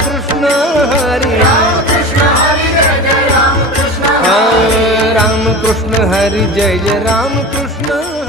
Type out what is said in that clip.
Krishna Hari Krishna Hari Jai Jai Krishna